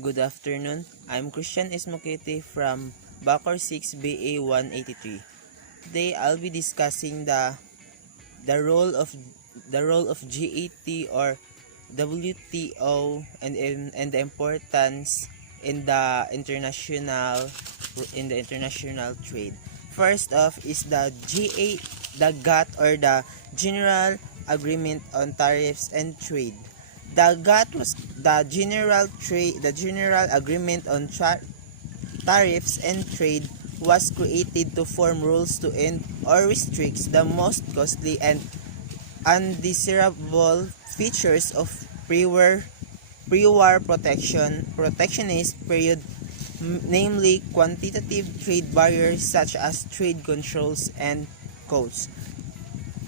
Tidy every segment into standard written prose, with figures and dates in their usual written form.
Good afternoon. I'm Christian Esmokete from Bacor 6 BA 183. Today I'll be discussing the role of GAT or WTO and the importance in the international trade. First off is the GATT or the General Agreement on Tariffs and Trade. The GATT was the General Agreement on Tariffs and Trade was created to form rules to end or restrict the most costly and undesirable features of pre-war protectionist period, namely quantitative trade barriers such as trade controls and quotas.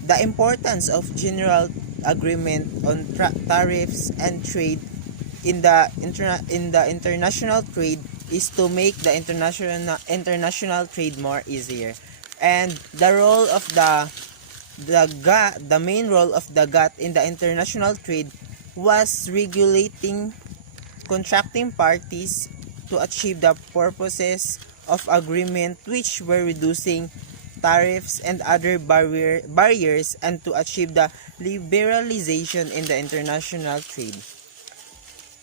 The importance of general agreement on tariffs and trade in the international trade is to make the international trade more easier. And the role of the main role of the GATT in the international trade was regulating contracting parties to achieve the purposes of agreement, which were reducing tariffs and other barriers and to achieve the liberalization in the international trade.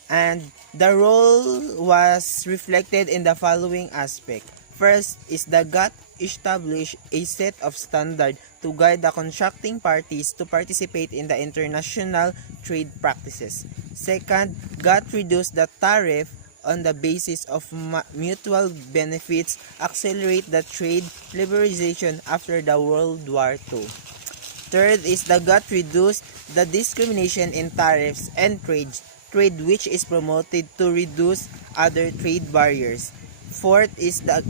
And the role was reflected in the following aspect. First is the GATT established a set of standards to guide the contracting parties to participate in the international trade practices. Second, GATT reduced the tariff on the basis of mutual benefits, accelerate the trade liberalization after the World War II. Third is the GATT reduced the discrimination in tariffs and trade which is promoted to reduce other trade barriers. Fourth is that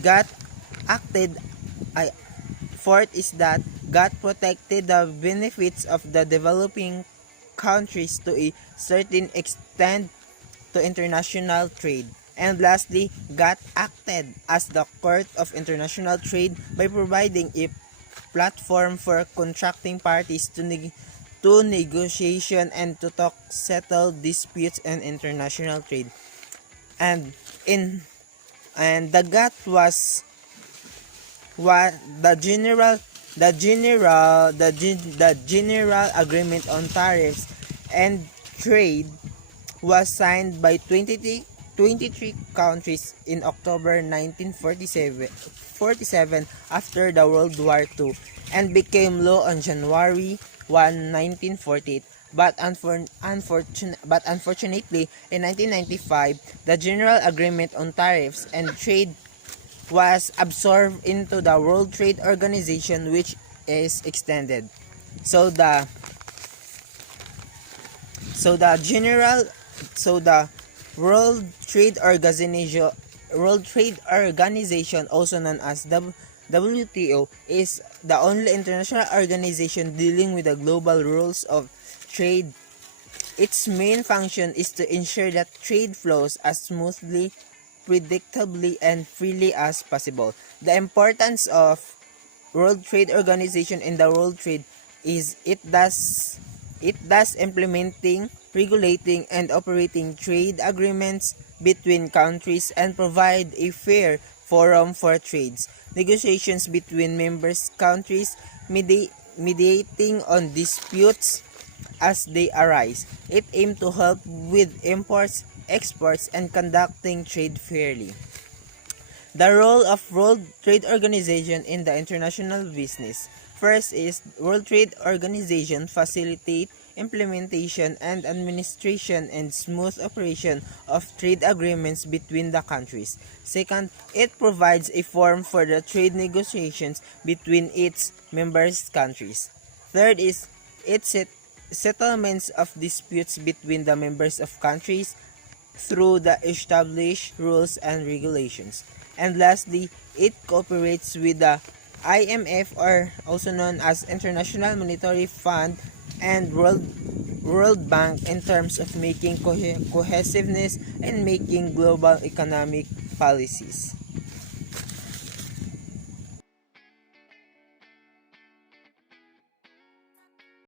GATT protected the benefits of the developing countries to a certain extent to international trade. And lastly, GATT acted as the court of international trade by providing a platform for contracting parties to negotiation and to settle disputes in international trade. And the GATT was the general agreement on tariffs and trade was signed by 23 countries in October 1947 after the World War II and became law on January 1, 1948. But unfortunately, in 1995, the General Agreement on Tariffs and Trade was absorbed into the World Trade Organization, which is extended. So the World Trade Organization, also known as WTO, is the only international organization dealing with the global rules of trade. Its main function is to ensure that trade flows as smoothly, predictably, and freely as possible. The importance of World Trade Organization in the world trade is it does implementing, regulating, and operating trade agreements between countries and provide a fair forum for trades negotiations between members countries, mediating on disputes as they arise. It aims to help with imports, exports, and conducting trade fairly. The role of World Trade Organization in the international business. First is World Trade Organization facilitate implementation and administration and smooth operation of trade agreements between the countries. Second, it provides a forum for the trade negotiations between its members countries. Third is its settlements of disputes between the members of countries through the established rules and regulations. And lastly, it cooperates with the IMF, or also known as International Monetary Fund, and World Bank in terms of making cohesiveness and making global economic policies.